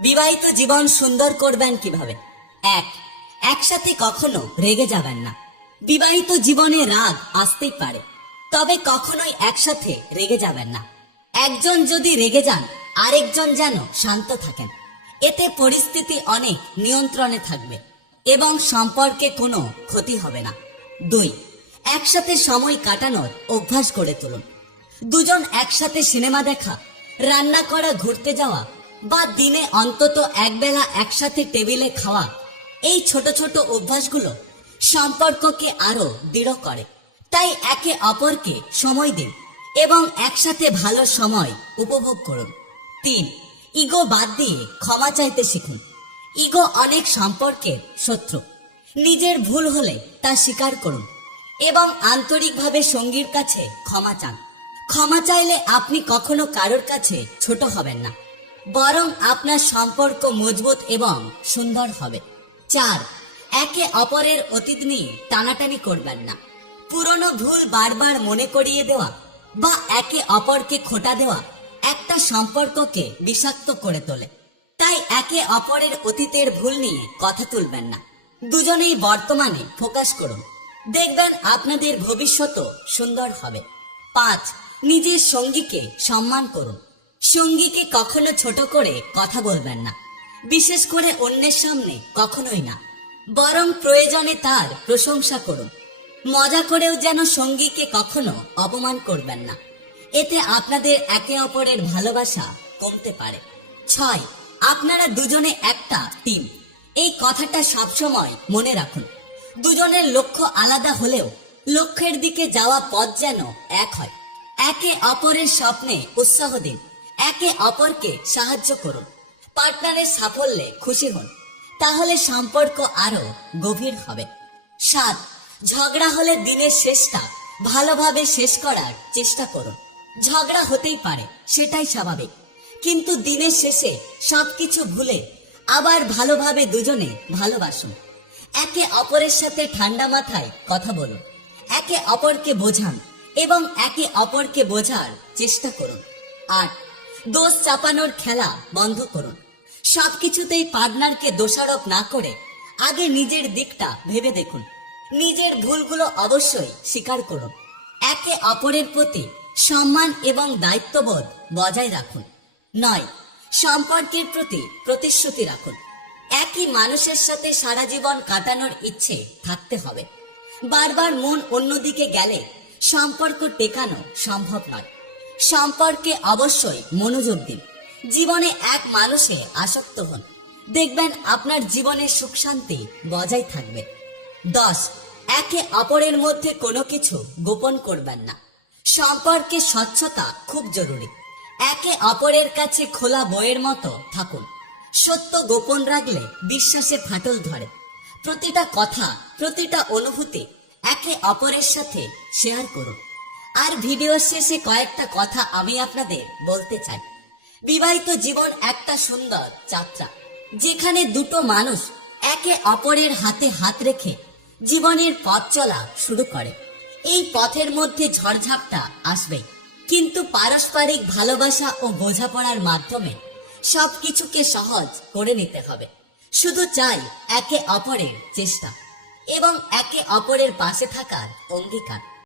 বিবাহিত জীবন সুন্দর করবেন কীভাবে? এক, একসাথে কখনো রেগে যাবেন না। বিবাহিত জীবনে রাগ আসতেই পারে, তবে কখনোই একসাথে রেগে যাবেন না। একজন যদি রেগে যান, আরেকজন যেন শান্ত থাকেন। এতে পরিস্থিতি অনেক নিয়ন্ত্রণে থাকবে এবং সম্পর্কে কোনো ক্ষতি হবে না। দুই, একসাথে সময় কাটানোর অভ্যাস করে তুলুন। দুজন একসাথে সিনেমা দেখা, রান্না করা, ঘুরতে যাওয়া বা দিনে অন্তত একবেলা একসাথে টেবিলে খাওয়া। এই ছোট ছোট অভ্যাসগুলো সম্পর্ককে আরও দৃঢ় করে। তাই একে অপরকে সময় দিন এবং একসাথে ভালো সময় উপভোগ করুন। তিন, ইগো বাদ দিয়ে ক্ষমা চাইতে শিখুন। ইগো অনেক সম্পর্কের শত্রু। নিজের ভুল হলে তা স্বীকার করুন এবং আন্তরিকভাবে সঙ্গীর কাছে ক্ষমা চান। ক্ষমা চাইলে আপনি কখনো কারোর কাছে ছোট হবেন না। বরং আপনার সম্পর্ক মজবুত এবং সুন্দর হবে। চার, একে অপরের অতীত নিয়ে টানাটানি করবেন না। পুরনো ভুল বারবার মনে করিয়ে দেওয়া বা একে অপরকে খোটা দেওয়া একটা সম্পর্ককে বিষাক্ত করে তোলে। তাই একে অপরের অতীতের ভুল নিয়ে কথা তুলবেন না। দুজনেই বর্তমানে ফোকাস করুন। দেখবেন আপনাদের ভবিষ্যৎও সুন্দর হবে। পাঁচ, নিজের সঙ্গীকে সম্মান করুন। সঙ্গীকে কখনো ছোট করে কথা বলবেন না। বিশেষ করে অন্যের সামনে কখনোই না। বরং প্রয়োজনে তার প্রশংসা করুন। মজা করেও যেন সঙ্গীকে কখনো অপমান করবেন না। এতে আপনাদের একে অপরের ভালোবাসা কমতে পারে। ছয়, আপনারা দুজনে একটা টিম এই কথাটা সবসময় মনে রাখুন। দুজনের লক্ষ্য আলাদা হলেও লক্ষ্যের দিকে যাওয়া পথ যেন এক হয়। একে অপরের স্বপ্নে উৎসাহ দিন। একে অপরকে সাহায্য করুন। পার্টনারের সাফল্যে খুশি হন। তাহলে সম্পর্ক আরও গভীর হবে। সাত, ঝগড়া হলে দিনের শেষটা ভালোভাবে শেষ করার চেষ্টা করুন। ঝগড়া হতেই পারে, সেটাই স্বাভাবিক। কিন্তু দিনের শেষে সবকিছু ভুলে আবার ভালোভাবে দুজনে ভালোবাসুন। একে অপরের সাথে ঠান্ডা মাথায় কথা বলুন। একে অপরকে বোঝান এবং একে অপরকে বোঝার চেষ্টা করুন। আট দোষ চাপানোর খেলা বন্ধ করুন। সবকিছুতেই পার্টনারকে দোষারোপ না করে আগে নিজের দিকটা ভেবে দেখুন। নিজের ভুলগুলো অবশ্যই স্বীকার করুন। একে অপরের প্রতি সম্মান এবং দায়িত্ববোধ বজায় রাখুন। নয়, সম্পর্কের প্রতি প্রতিশ্রুতি রাখুন। একই মানুষের সাথে সারা জীবন কাটানোর ইচ্ছে থাকতে হবে। বারবার মন অন্যদিকে গেলে সম্পর্ক টেকানো সম্ভব নয়। সম্পর্কে অবশ্যই মনোযোগ দিন। জীবনে এক মানুষে আসক্ত হন। দেখবেন আপনার জীবনে সুখ শান্তি বজায় থাকবে। দশ, একে অপরের মধ্যে কোনো কিছু গোপন করবেন না। সম্পর্কে স্বচ্ছতা খুব জরুরি। একে অপরের কাছে খোলা বইয়ের মতো থাকুন। সত্য গোপন রাখলে বিশ্বাসে ফাটল ধরে। প্রতিটা কথা, প্রতিটা অনুভূতি একে অপরের সাথে শেয়ার করুন। আর ভিডিও শেষে কয়েকটা কথা আমি আপনাদের বলতে চাই। বিবাহিত জীবন একটা সুন্দর যাত্রা, যেখানে দুটো মানুষ একে অপরের হাতে হাত রেখে জীবনের পথ চলা শুরু করে। এই পথের মধ্যে ঝড়ঝাপটা আসবেই কিন্তু পারস্পরিক ভালোবাসা ও বোঝাপড়ার মাধ্যমে সবকিছুকে সহজ করে নিতে হবে। শুধু চাই একে অপরের চেষ্টা এবং একে অপরের পাশে থাকার অঙ্গীকার।